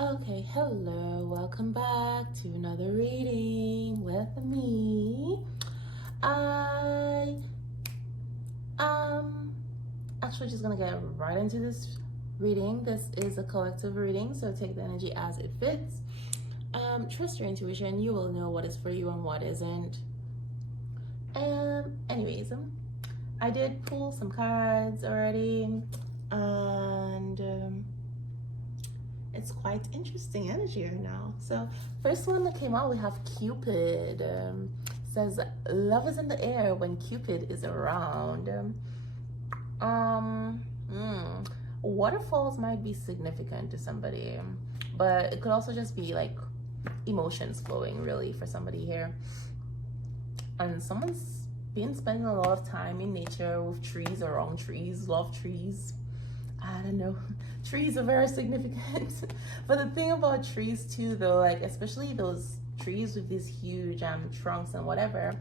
Okay, hello, welcome back to another reading with me. I actually just gonna get right into this reading. This is a collective reading, so take the energy as it fits. Trust your intuition, you will know what is for you and what isn't. Anyways, I did pull some cards already, and it's quite interesting energy right now. So first one that came out, we have Cupid. Says love is in the air when Cupid is around. Waterfalls might be significant to somebody, but it could also just be like emotions flowing really for somebody here. And someone's been spending a lot of time in nature with trees, around trees, love trees. I don't know. Trees are very significant. But the thing about trees too, though, like especially those trees with these huge trunks and whatever,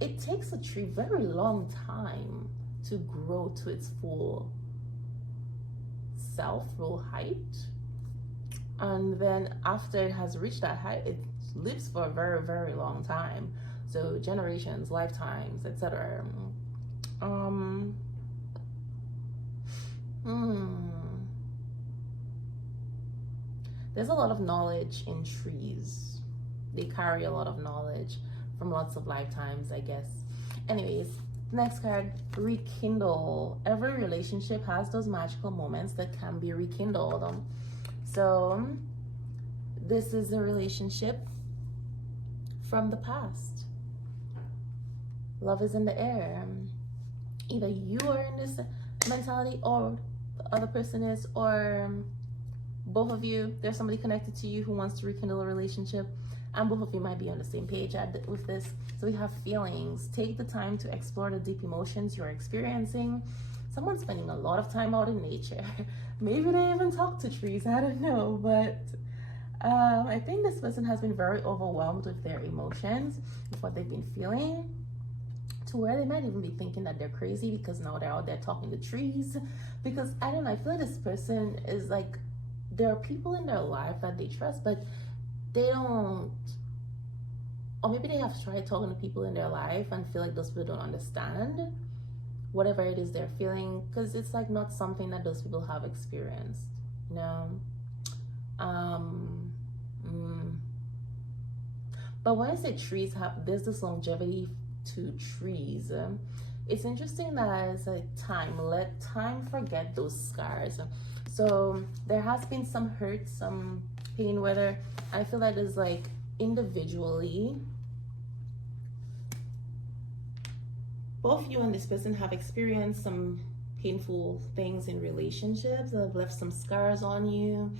it takes a tree very long time to grow to its full full height. And then after it has reached that height, it lives for a very, very long time. So generations, lifetimes, etc. There's a lot of knowledge in trees. They carry a lot of knowledge from lots of lifetimes, I guess. Anyways, next card, rekindle. Every relationship has those magical moments that can be rekindled. So this is a relationship from the past. Love is in the air. Either you are in this mentality or the other person is, or both of you, there's somebody connected to you who wants to rekindle a relationship, and both of you might be on the same page with this. So we have feelings. Take the time to explore the deep emotions you're experiencing. Someone's spending a lot of time out in nature. Maybe they even talk to trees, I don't know, but I think this person has been very overwhelmed with their emotions, with what they've been feeling, to where they might even be thinking that they're crazy because now they're out there talking to trees. Because I don't know, I feel like this person is like, there are people in their life that they trust, but they don't, or maybe they have tried talking to people in their life and feel like those people don't understand whatever it is they're feeling, because it's like not something that those people have experienced, you know. But when I say trees there's this longevity to trees. It's interesting that it's like time. Let time forget those scars. So there has been some hurt, some pain, whether I feel that is like individually, both you and this person have experienced some painful things in relationships that have left some scars on you.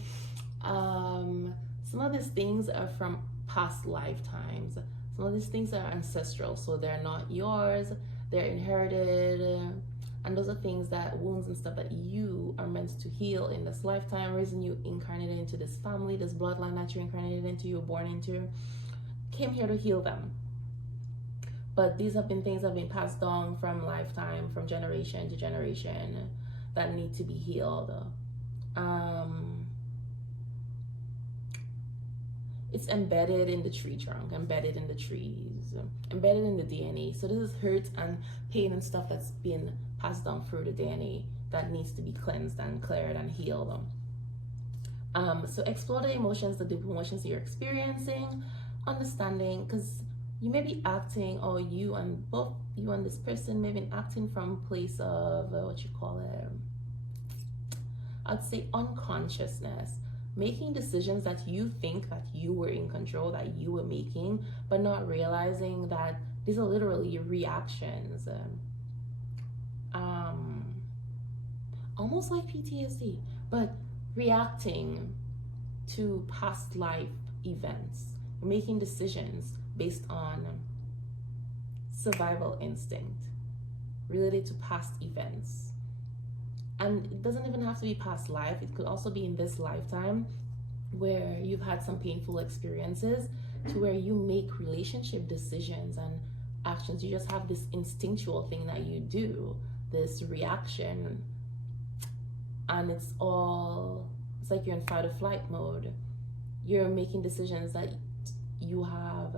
Some of these things are from past lifetimes. Some of these things are ancestral, so they're not yours, they're inherited. And those are things that, wounds and stuff that you are meant to heal in this lifetime. Reason you incarnated into this family, this bloodline that you incarnated into, you were born into, came here to heal them. But these have been things that have been passed down from lifetime, from generation to generation, that need to be healed. It's embedded in the tree trunk, embedded in the trees, embedded in the DNA. So this is hurt and pain and stuff that's been passed down through the DNA that needs to be cleansed and cleared and healed. So explore the emotions, the deep emotions you're experiencing, understanding, because you may be acting, or both you and this person may be acting from a place of I'd say unconsciousness, making decisions that you think that you were in control, that you were making, but not realizing that these are literally reactions. Almost like PTSD, but reacting to past life events, making decisions based on survival instinct related to past events. And it doesn't even have to be past life. It could also be in this lifetime where you've had some painful experiences to where you make relationship decisions and actions. You just have this instinctual thing that you do, this reaction, and it's all It's like you're in fight or flight mode. You're making decisions that you have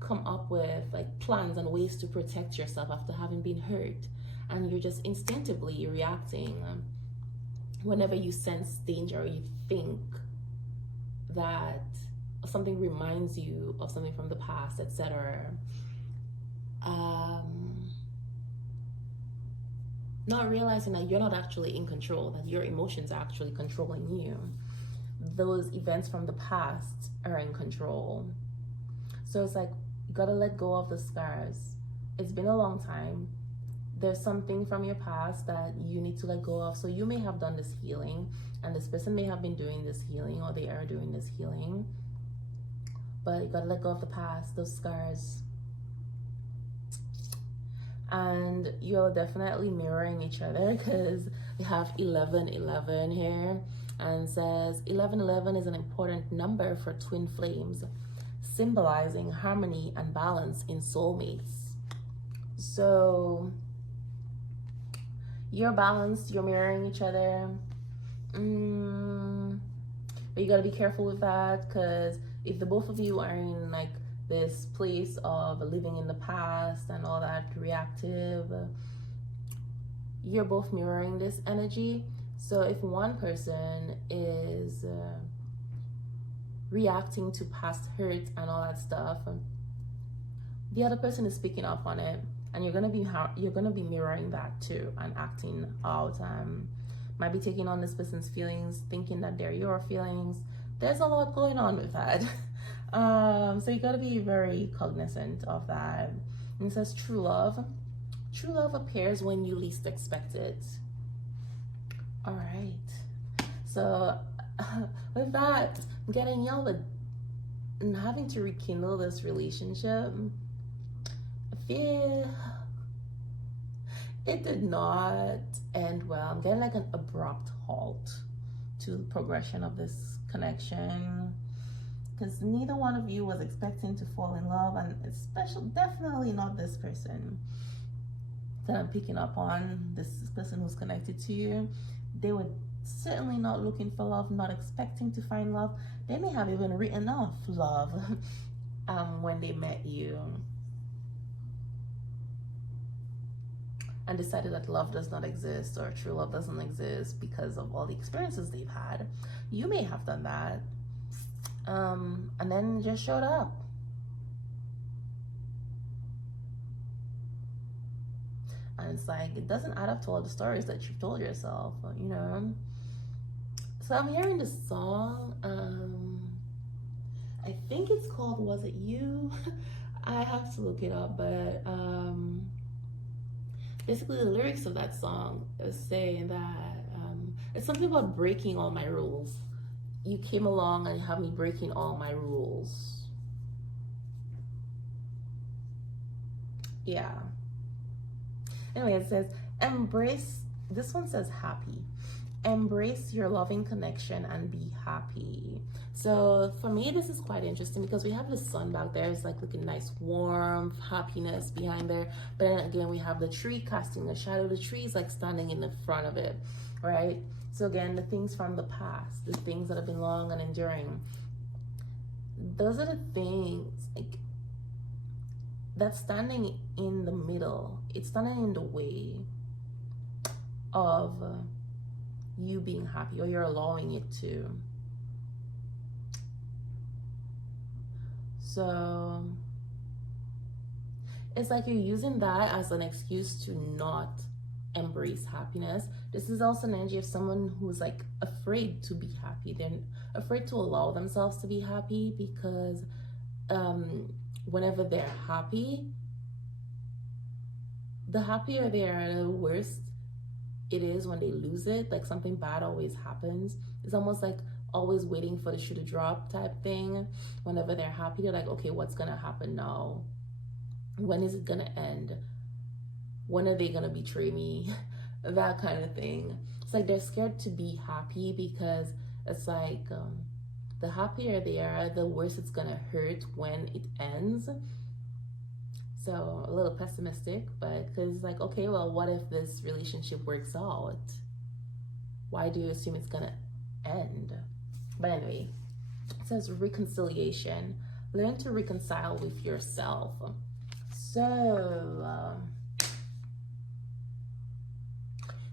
come up with, like plans and ways to protect yourself after having been hurt, and you're just instinctively reacting whenever you sense danger or you think that something reminds you of something from the past, etc. Not realizing that you're not actually in control, that your emotions are actually controlling you. Those events from the past are in control. So it's like, you gotta let go of the scars. It's been a long time. There's something from your past that you need to let go of. So you may have done this healing, and this person may have been doing this healing, or they are doing this healing. But you gotta let go of the past, those scars. And you're definitely mirroring each other, because we have 1111 here, and says 1111 is an important number for twin flames, symbolizing harmony and balance in soulmates. So you're balanced, you're mirroring each other, but you got to be careful with that, because if the both of you are in like this place of living in the past and all that reactive, you're both mirroring this energy. So if one person is reacting to past hurt and all that stuff, the other person is picking up on it, and you're gonna be mirroring that too and acting out. Might be taking on this person's feelings, thinking that they're your feelings. There's a lot going on with that. So you gotta be very cognizant of that. And it says true love. True love appears when you least expect it. All right. So with that, getting yelled at and having to rekindle this relationship, I feel it did not end well. I'm getting like an abrupt halt to the progression of this connection, because neither one of you was expecting to fall in love, and especially definitely not this person that I'm picking up on, this person who's connected to you. They were certainly not looking for love, not expecting to find love. They may have even written off love when they met you and decided that love does not exist, or true love doesn't exist, because of all the experiences they've had. You may have done that, and then just showed up. And it's like, it doesn't add up to all the stories that you've told yourself, you know? So I'm hearing this song, I think it's called Was It You? I have to look it up, but basically the lyrics of that song is saying that it's something about breaking all my rules. You came along and have me breaking all my rules. Yeah. Anyway, it says embrace, this one says happy. Embrace your loving connection and be happy. So for me, this is quite interesting, because we have the sun back there. It's like looking nice, warm, happiness behind there. But then again, we have the tree casting a shadow. The tree is like standing in the front of it, right? So again, the things from the past, the things that have been long and enduring, those are the things like that's standing in the middle. It's standing in the way of you being happy, or you're allowing it to. So it's like you're using that as an excuse to not embrace happiness. This is also an energy of someone who's like afraid to be happy. They're afraid to allow themselves to be happy, because whenever they're happy, the happier they are, the worse it is when they lose it. Like something bad always happens. It's almost like always waiting for the shoe to drop type thing. Whenever they're happy, they're like, okay, what's gonna happen now? When is it gonna end? When are they gonna betray me? That kind of thing. It's like they're scared to be happy, because it's like the happier they are, the worse it's gonna hurt when it ends. So a little pessimistic, but because it's like, okay, well, what if this relationship works out? Why do you assume it's gonna end? But anyway, it says reconciliation. Learn to reconcile with yourself. So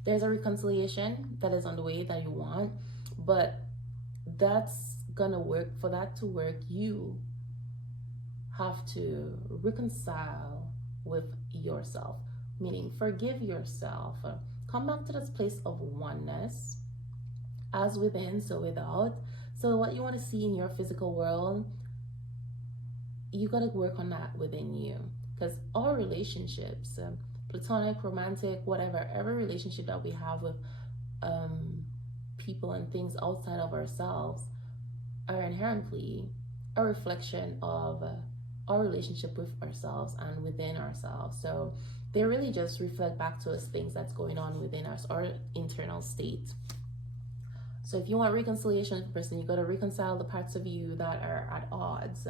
there's a reconciliation that is on the way that you want, but that's gonna work. For that to work, you have to reconcile with yourself, meaning forgive yourself. Come back to this place of oneness, as within, so without. So what you want to see in your physical world, you got to work on that within you, because all relationships, platonic, romantic, whatever, every relationship that we have with people and things outside of ourselves are inherently a reflection of our relationship with ourselves and within ourselves. So they really just reflect back to us things that's going on within us, our internal state. So if you want reconciliation with a person, you got to reconcile the parts of you that are at odds.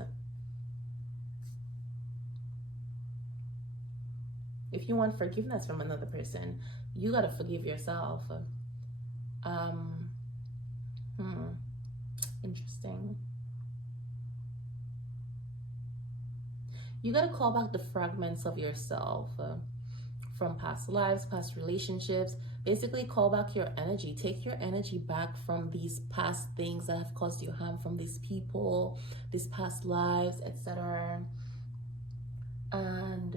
If you want forgiveness from another person, you got to forgive yourself. Interesting. You got to call back the fragments of yourself from past lives, past relationships. Basically, call back your energy. Take your energy back from these past things that have caused you harm, from these people, these past lives, etc. And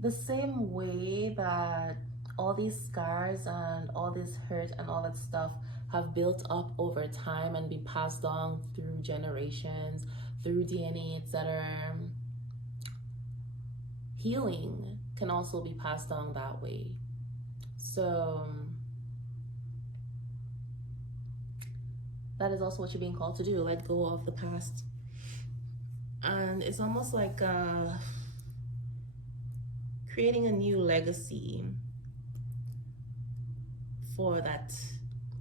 the same way that all these scars and all this hurt and all that stuff have built up over time and be passed on through generations, through DNA, etc. Healing can also be passed on that way. So that is also what you're being called to do. Let go of the past. And it's almost like creating a new legacy for that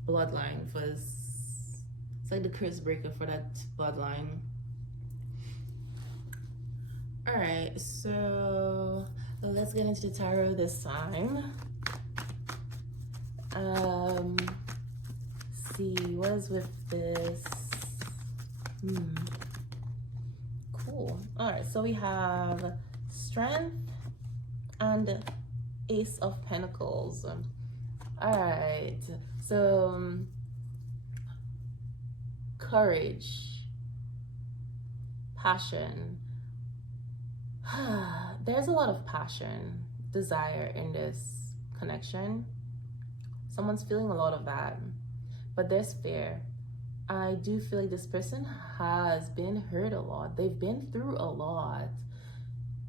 bloodline. It's like the curse breaker for that bloodline. All right, so let's get into the tarot this time. See, what is with this? Cool. All right, so we have Strength and Ace of Pentacles. All right, so courage, passion. There's a lot of passion, desire in this connection. Someone's feeling a lot of that, but there's fear. I do feel like this person has been hurt a lot. They've been through a lot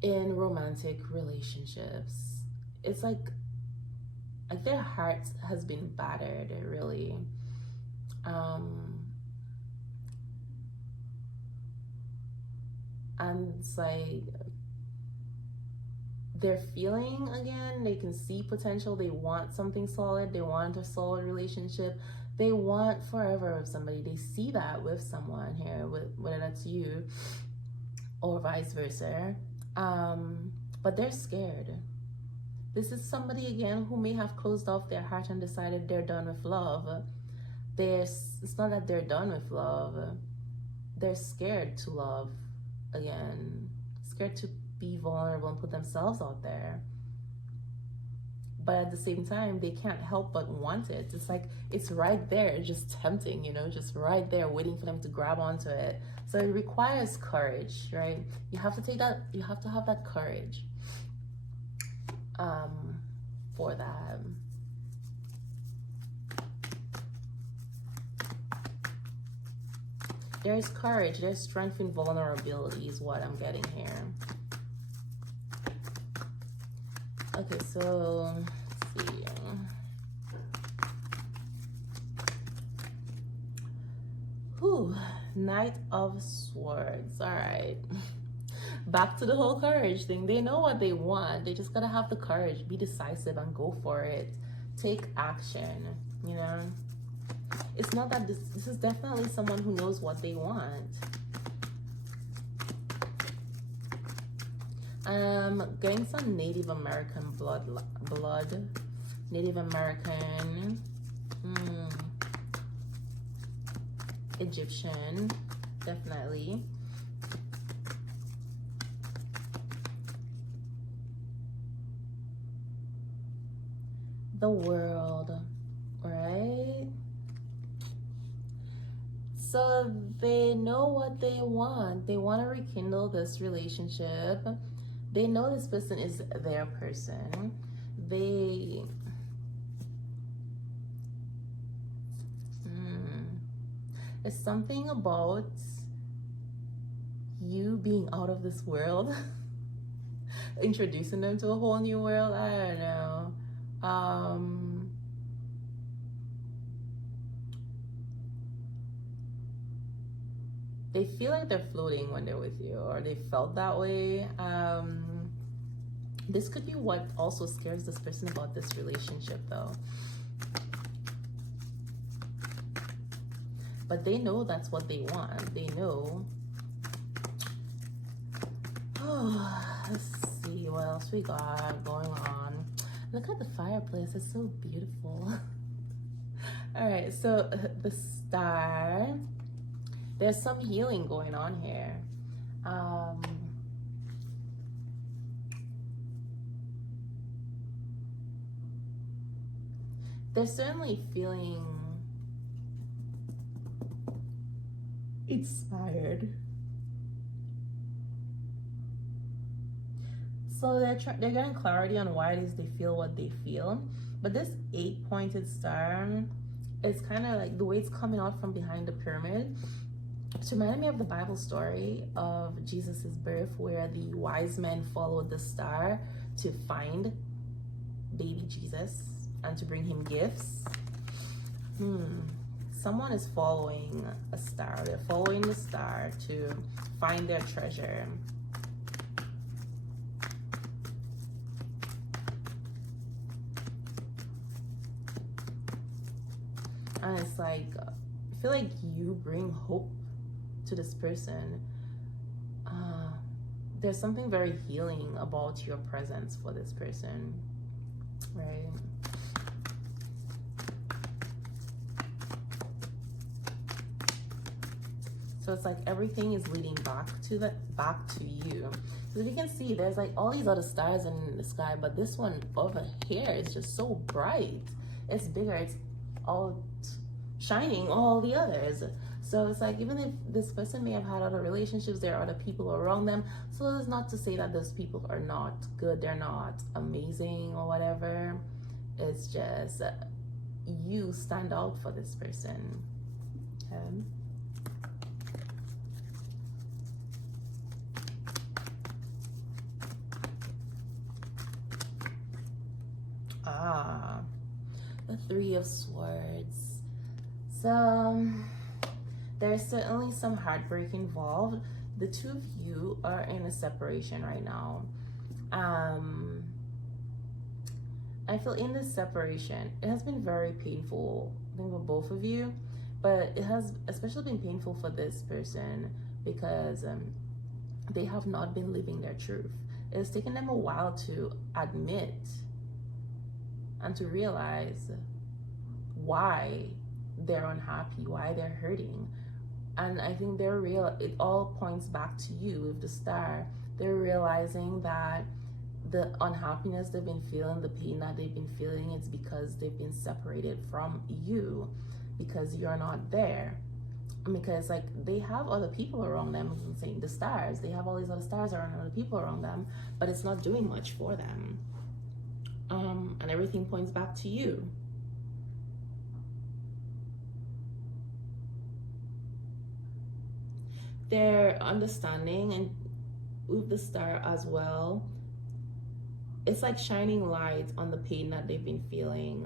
in romantic relationships. It's like their heart has been battered, really. And it's like they're feeling again. They can see potential. They want something solid. They want a solid relationship. They want forever with somebody. They see that with someone here, whether that's you or vice versa. But they're scared. This is somebody again who may have closed off their heart and decided they're done with love. It's not that they're done with love. They're scared to love again. Scared to be vulnerable and put themselves out there. But at the same time, they can't help but want it. It's like it's right there, just tempting, just right there, waiting for them to grab onto it. So it requires courage, right? You have to have that courage for that. There's courage, there's strength in vulnerability is what I'm getting here. Okay, so let's see. Knight of Swords. All right. Back to the whole courage thing. They know what they want. They just gotta have the courage, be decisive and go for it. Take action, It's not that this is definitely someone who knows what they want. Getting some Native American blood. Native American, Egyptian, definitely. The world, right? So they know what they want. They want to rekindle this relationship. They know this person is their person. It's something about you being out of this world, introducing them to a whole new world. I don't know. They feel like they're floating when they're with you, or they felt that way. This could be what also scares this person about this relationship, though. But they know that's what they want. They know. Oh, let's see what else we got going on. Look at the fireplace. It's so beautiful. All right, so the star. There's some healing going on here. They're certainly feeling inspired. So they're getting clarity on why it is they feel what they feel. But this 8-pointed star is kind of like the way it's coming out from behind the pyramid. It reminded me of the Bible story of Jesus's birth, where the wise men followed the star to find baby Jesus and to bring him gifts. Someone is following a star. They're following the star to find their treasure. And it's like, I feel like you bring hope to this person. There's something very healing about your presence for this person, right? So it's like everything is leading back to you. Because you can see, there's like all these other stars in the sky, but this one over here is just so bright. It's bigger. It's outshining all the others. So it's like, even if this person may have had other relationships, there are other people around them. So it's not to say that those people are not good, they're not amazing or whatever. It's just you stand out for this person. Okay. The Three of Swords. So there's certainly some heartbreak involved. The two of you are in a separation right now. I feel in this separation, it has been very painful, I think, for both of you, but it has especially been painful for this person because they have not been living their truth. It's taken them a while to admit and to realize why they're unhappy, why they're hurting. And I think it all points back to you with the star. They're realizing that the unhappiness they've been feeling, the pain that they've been feeling, it's because they've been separated from you, because you're not there. Because like they have other people around them, I'm saying the stars, they have all these other stars around, other people around them, but it's not doing much for them. And everything points back to you. They're understanding, and with the star as well, it's like shining light on the pain that they've been feeling.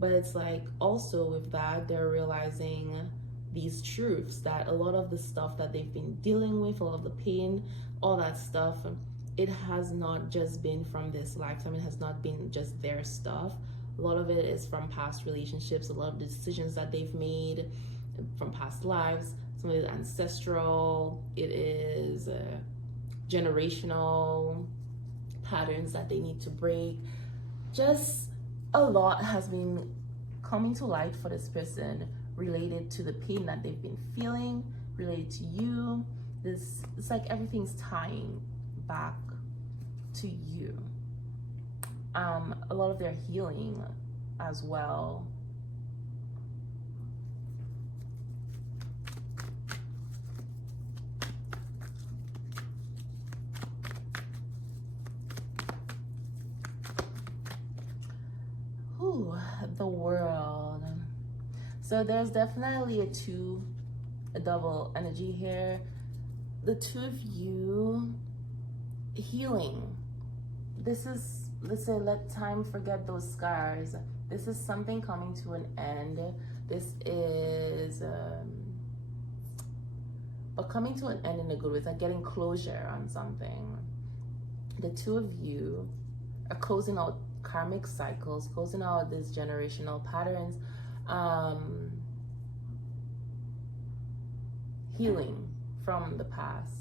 But it's like also with that, they're realizing these truths, that a lot of the stuff that they've been dealing with, a lot of the pain, all that stuff, it has not just been from this lifetime. It has not been just their stuff. A lot of it is from past relationships, a lot of the decisions that they've made from past lives. Some of it is ancestral. It is generational patterns that they need to break. Just a lot has been coming to light for this person related to the pain that they've been feeling, related to you. It's like everything's tying back to you. A lot of their healing as well. Ooh, the World. So there's definitely a double energy here. The two of you healing. This is, let's say, let time forget those scars. This is something coming to an end. This is but coming to an end in a good way. It's like getting closure on something. The two of you are closing out karmic cycles, closing out these generational patterns, healing from the past.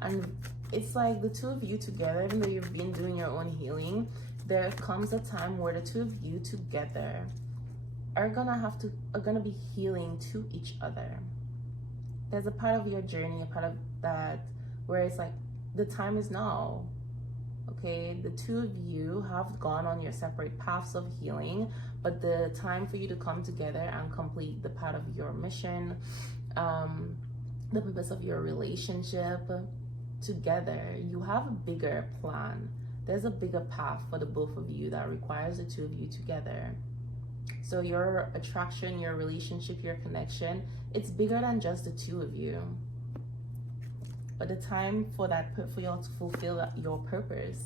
And it's like the two of you together, even though you've been doing your own healing, there comes a time where the two of you together are gonna be healing to each other. There's a part of your journey, a part of that where it's like the time is now. Okay, the two of you have gone on your separate paths of healing, but the time for you to come together and complete the part of your mission, the purpose of your relationship together, you have a bigger plan. There's a bigger path for the both of you that requires the two of you together. So your attraction, your relationship, your connection, it's bigger than just the two of you. But the time for you all to fulfill your purpose,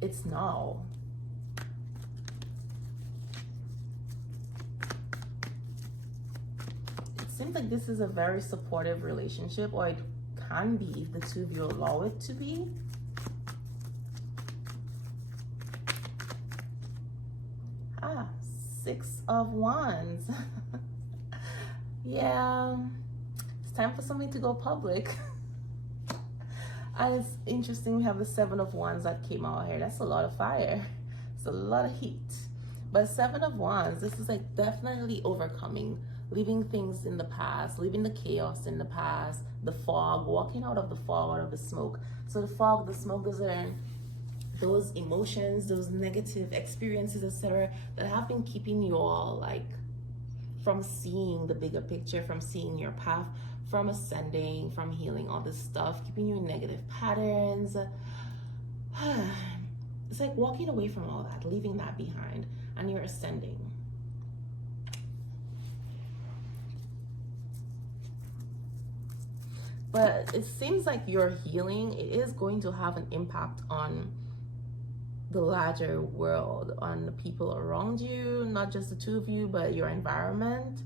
it's now. It seems like this is a very supportive relationship, or it can be if the two of you allow it to be. Six of Wands. Yeah, it's time for something to go public. And it's interesting, we have the Seven of Wands that came out here. That's a lot of fire. It's a lot of heat. But Seven of Wands, this is like definitely overcoming, leaving things in the past, leaving the chaos in the past, the fog, walking out of the fog, out of the smoke. So the fog, the smoke, those emotions, those negative experiences, etc., that have been keeping you all like from seeing the bigger picture, from seeing your path, from ascending, from healing all this stuff, keeping you in negative patterns. It's like walking away from all that, leaving that behind, and you're ascending. But it seems like your healing, it is going to have an impact on the larger world, on the people around you, not just the two of you, but your environment.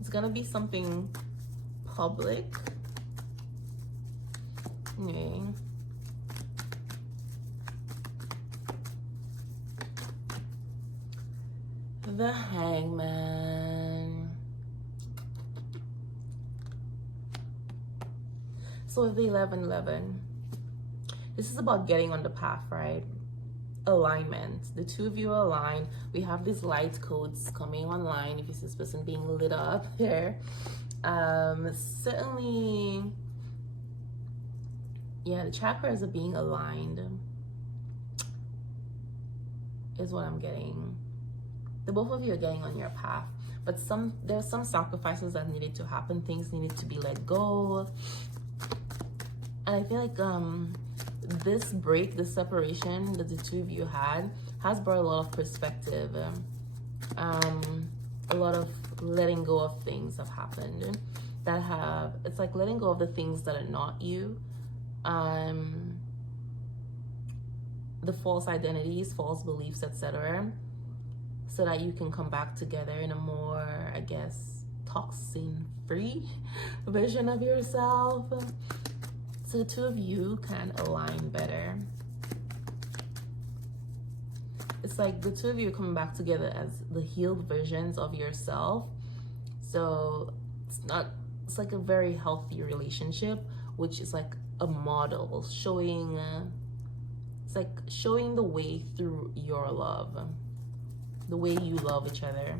It's gonna be something public. Okay. The Hangman. So with the 11-11, this is about getting on the path, right? Alignment. The two of you are aligned. We have these light codes coming online. If you see this person being lit up here, certainly, yeah, the chakras are being aligned is what I'm getting. The both of you are getting on your path, but there's some sacrifices that needed to happen. Things needed to be let go. And I feel like this break, this separation that the two of you had, has brought a lot of perspective. A lot of letting go of things have happened it's like letting go of the things that are not you. The false identities, false beliefs, etc., so that you can come back together in a more, I guess, toxin-free version of yourself. So the two of you can align better. It's like the two of you are coming back together as the healed versions of yourself. So it's like a very healthy relationship, which is like a model showing, it's like showing the way through your love, the way you love each other.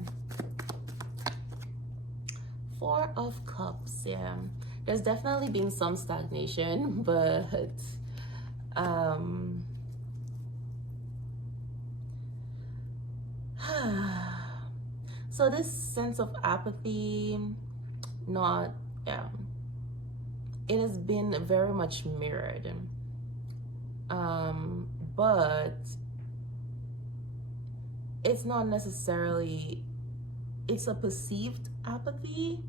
Four of Cups, yeah. There's definitely been some stagnation, but so this sense of apathy, not, yeah, it has been very much mirrored, but it's not necessarily, it's a perceived apathy.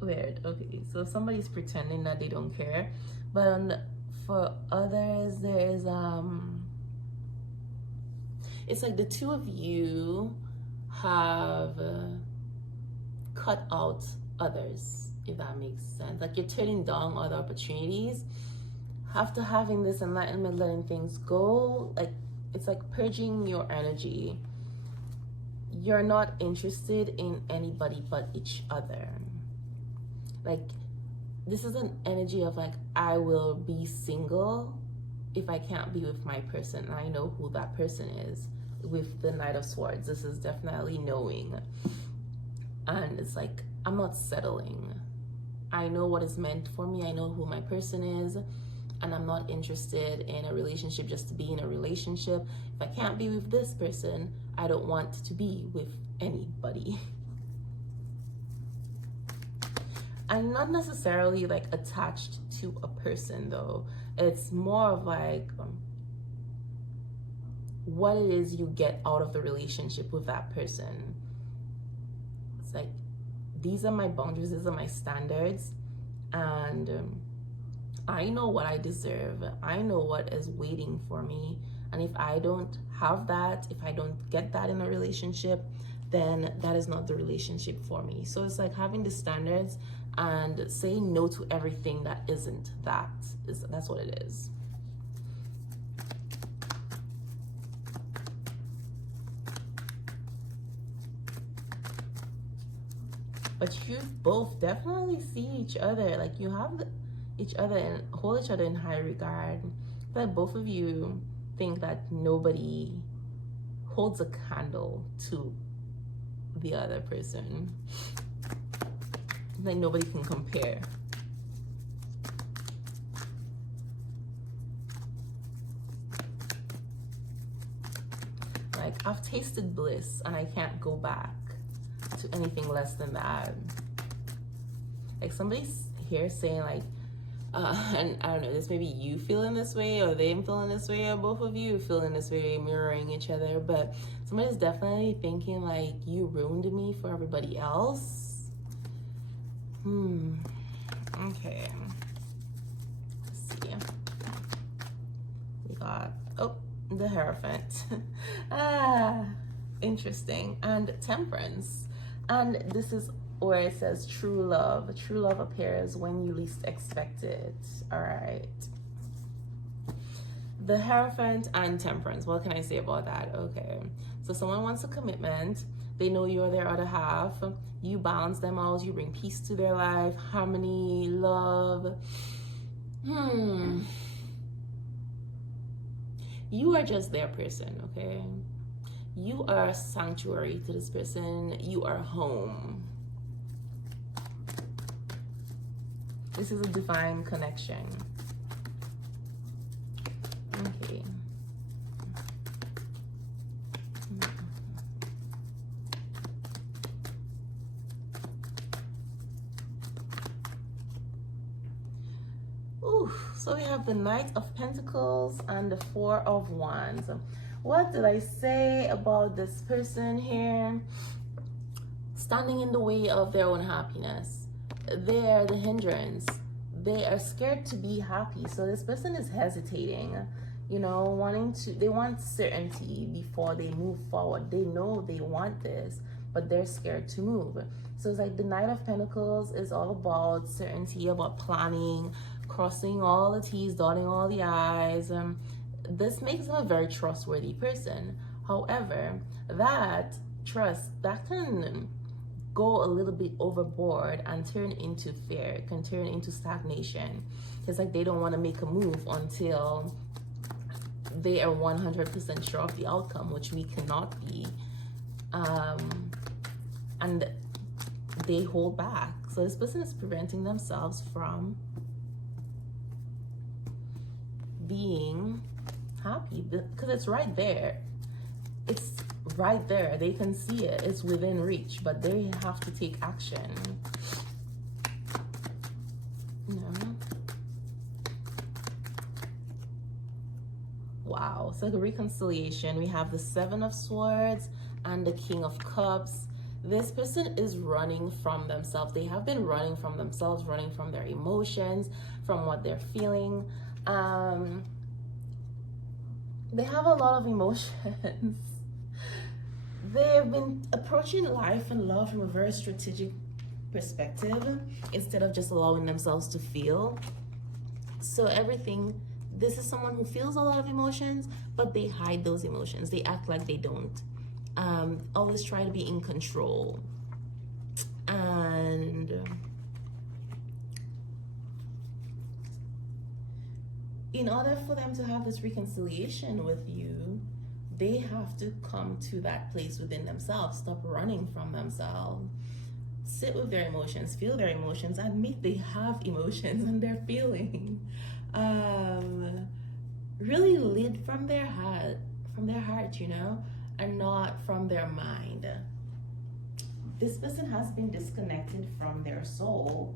Weird. Okay, so somebody's pretending that they don't care, but for others there is it's like the two of you have cut out others, if that makes sense. Like you're turning down other opportunities after having this enlightenment, letting things go. Like it's like purging your energy. You're not interested in anybody but each other. Like this is an energy of like, I will be single if I can't be with my person, and I know who that person is. With the Knight of Swords, this is definitely knowing, and it's like, I'm not settling. I know what is meant for me. I know who my person is, and I'm not interested in a relationship just to be in a relationship. If I can't be with this person, I don't want to be with anybody. I'm not necessarily like attached to a person though. It's more of like what it is you get out of the relationship with that person. It's like, these are my boundaries, these are my standards, and I know what I deserve. I know what is waiting for me, and if I don't have that, if I don't get that in a relationship, then that is not the relationship for me. So it's like having the standards and saying no to everything that isn't that. That's what it is. But you both definitely see each other. Like you have each other and hold each other in high regard. But both of you think that nobody holds a candle to the other person. Like nobody can compare. Like, I've tasted bliss and I can't go back to anything less than that. Like somebody's here saying like, and I don't know, this maybe you feeling this way, or them feeling this way, or both of you feeling this way, mirroring each other. But somebody's definitely thinking like, you ruined me for everybody else. Okay. Let's see. We got, oh, the Hierophant. Interesting. And Temperance. And this is where it says true love. True love appears when you least expect it. All right. The Hierophant and Temperance. What can I say about that? Okay. So someone wants a commitment. They know you're their other half. You balance them out. You bring peace to their life, harmony, love. You are just their person, okay? You are a sanctuary to this person. You are home. This is a divine connection. Okay. Ooh, so we have the Knight of Pentacles and the Four of Wands. What did I say about this person here? Standing in the way of their own happiness. They are the hindrance. They are scared to be happy. So this person is hesitating, you know, they want certainty before they move forward. They know they want this, but they're scared to move. So it's like the Knight of Pentacles is all about certainty, about planning, crossing all the T's, dotting all the I's. This makes them a very trustworthy person. However, that trust, that can go a little bit overboard and turn into fear. It can turn into stagnation. It's like they don't want to make a move until they are 100% sure of the outcome, which we cannot be. And they hold back. So this person is preventing themselves from being happy because it's right there. It's right there. They can see it. It's within reach, but they have to take action. You know? Wow. So the reconciliation, we have the Seven of Swords and the King of Cups. This person is running from themselves. They have been running from themselves, running from their emotions, from what they're feeling. They have a lot of emotions. They've been approaching life and love from a very strategic perspective instead of just allowing themselves to feel. So this is someone who feels a lot of emotions, but they hide those emotions. They act like they don't. Always try to be in control. And in order for them to have this reconciliation with you, they have to come to that place within themselves, stop running from themselves, sit with their emotions, feel their emotions, admit they have emotions and they're feeling. Really lead from their heart, you know, and not from their mind. This person has been disconnected from their soul,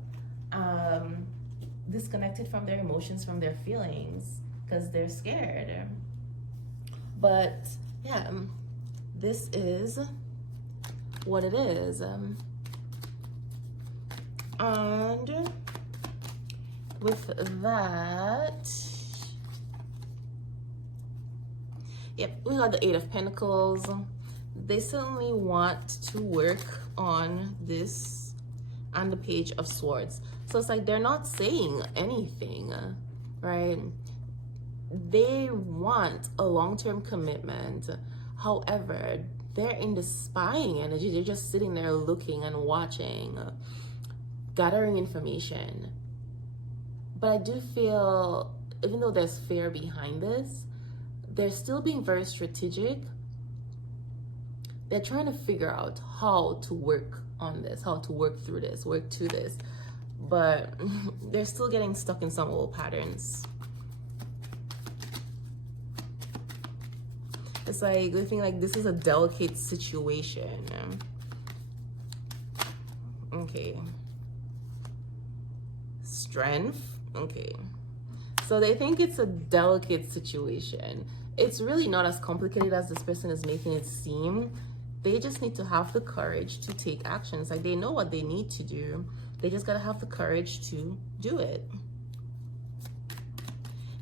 disconnected from their emotions, from their feelings, because they're scared. But yeah, this is what it is. And with that, yep, we got the Eight of Pentacles. They certainly want to work on this and the Page of Swords. So it's like they're not saying anything, right? They want a long-term commitment. However, they're in the spying energy. They're just sitting there looking and watching, gathering information. But I do feel, even though there's fear behind this, they're still being very strategic. They're trying to figure out how to work on this, how to work through this, work to this. But they're still getting stuck in some old patterns. It's like they think like this is a delicate situation. Okay. Strength. Okay. So they think it's a delicate situation. It's really not as complicated as this person is making it seem. They just need to have the courage to take actions. Like they know what they need to do. They just gotta have the courage to do it.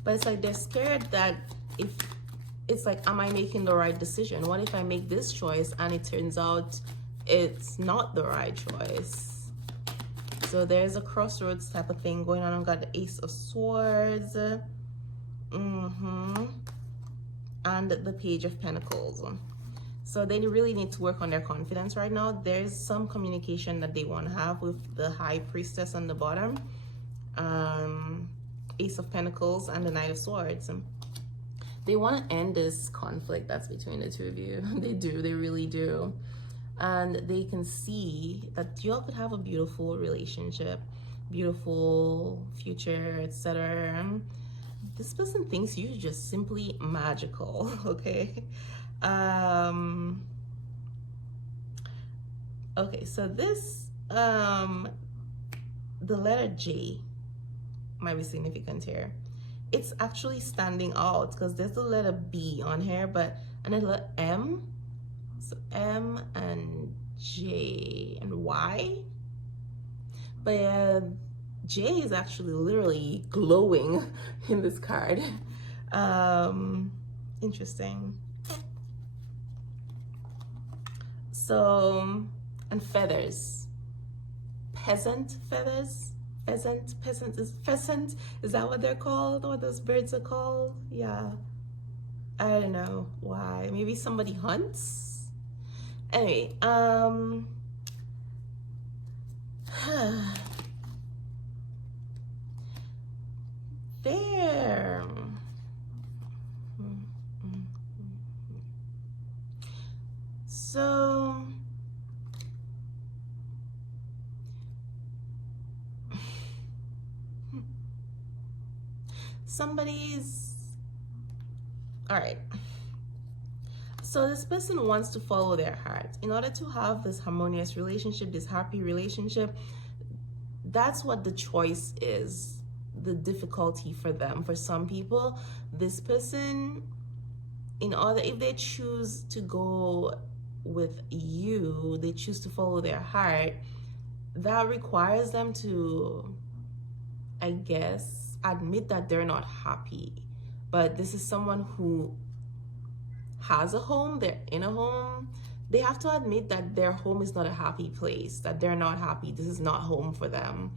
But it's like they're scared that if it's like, am I making the right decision? What if I make this choice and it turns out it's not the right choice? So there's a crossroads type of thing going on. I've got the Ace of Swords. And the Page of Pentacles. So they really need to work on their confidence right now. There's some communication that they want to have with the High Priestess on the bottom. Ace of Pentacles and the Knight of Swords. They want to end this conflict that's between the two of you. They do, they really do. And they can see that y'all could have a beautiful relationship, beautiful future, etc. This person thinks you're just simply magical, okay? Okay, so this, the letter J might be significant here. It's actually standing out because there's the letter B on here, but another M. So M and J and Y. But J is actually literally glowing in this card. Interesting. So, and feathers. Peasant feathers. Pheasant, is that what they're called? What those birds are called? Yeah, I don't know why. Maybe somebody hunts. Anyway, there. So somebody's all right. So this person wants to follow their heart in order to have this harmonious relationship, this happy relationship. That's what the choice is, the difficulty for them. For some people, this person, if they choose to go with you, they choose to follow their heart, that requires them to, I guess, admit that they're not happy. But this is someone who has a home, they're in a home. They have to admit that their home is not a happy place, that they're not happy. This is not home for them.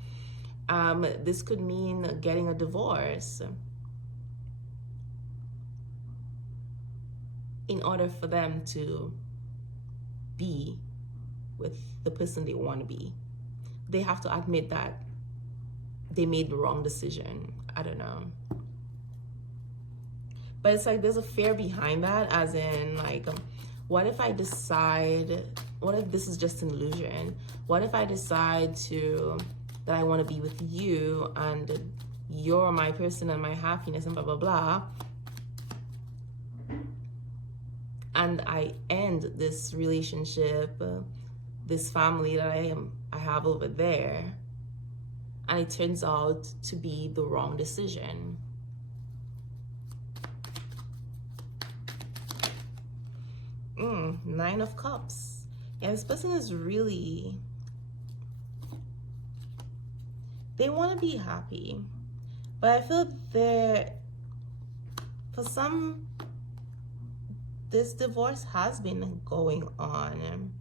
This could mean getting a divorce in order for them to be with the person they want to be. They have to admit that they made the wrong decision. I don't know. But it's like there's a fear behind that, as in like, what if I decide, what if this is just an illusion? What if I decide that I want to be with you and you're my person and my happiness and blah, blah, blah. And I end this relationship, this family that I have over there, and it turns out to be the wrong decision. Nine of Cups. Yeah, this person is really, they want to be happy, but I feel for some, this divorce has been going on.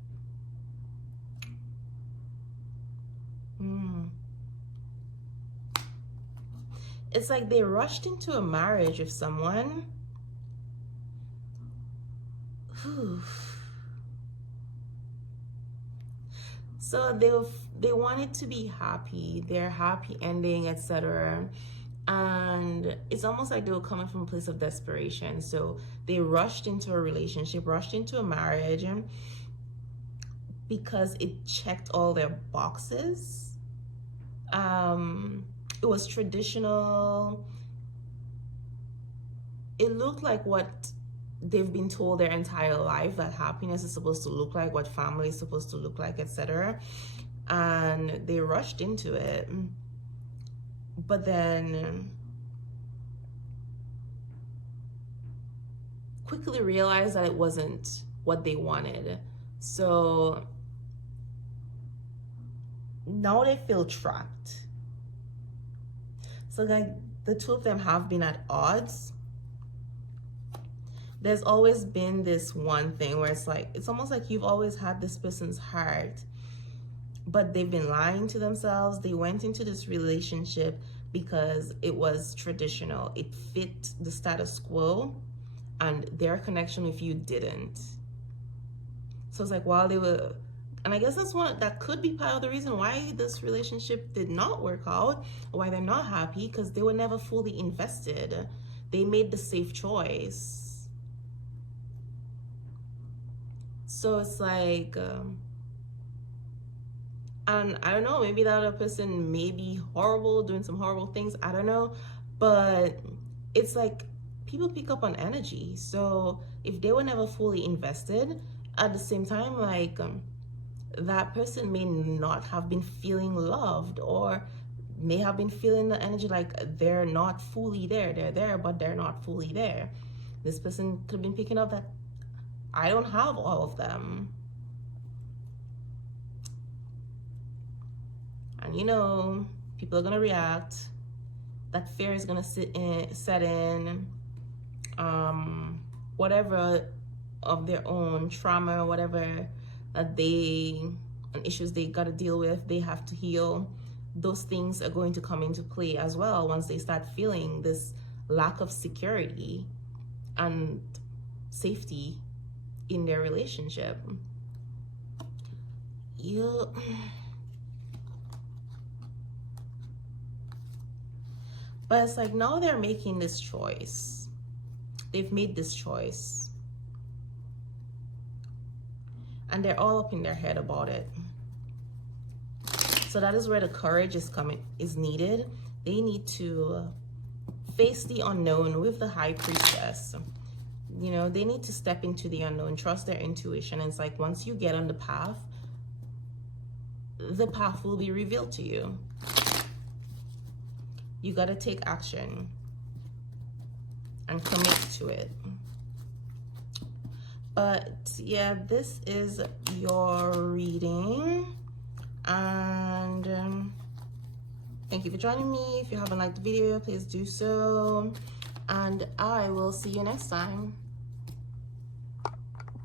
It's like they rushed into a marriage with someone. So they wanted to be happy, their happy ending, etc. And it's almost like they were coming from a place of desperation. So they rushed into a relationship, rushed into a marriage because it checked all their boxes. It was traditional. It looked like what they've been told their entire life, that happiness is supposed to look like, what family is supposed to look like, etc. And they rushed into it. But then quickly realized that it wasn't what they wanted. So now they feel trapped. So like the two of them have been at odds. There's always been this one thing where it's like, it's almost like you've always had this person's heart, but they've been lying to themselves. They went into this relationship because it was traditional. It fit the status quo, and their connection with you didn't. So it's like while they were, and I guess that could be part of the reason why this relationship did not work out, or why they're not happy, because they were never fully invested. They made the safe choice. So it's like, and I don't know, maybe that other person may be horrible, doing some horrible things, I don't know, but it's like people pick up on energy. So if they were never fully invested, at the same time, like that person may not have been feeling loved, or may have been feeling the energy like they're not fully there. They're there, but they're not fully there. This person could have been picking up that I don't have all of them. And you know, people are gonna react. That fear is gonna set in. Whatever of their own trauma, whatever that and issues they gotta deal with, they have to heal. those things are going to come into play as well once they start feeling this lack of security and safety in their relationship. But it's like now they're making this choice. They've made this choice. And they're all up in their head about it. So that is where the courage is needed. They need to face the unknown with the High Priestess. You know, they need to step into the unknown, trust their intuition. And it's like once you get on the path will be revealed to you. You got to take action and commit to it. But yeah, this is your reading. And thank you for joining me. If you haven't liked the video, please do so. And I will see you next time.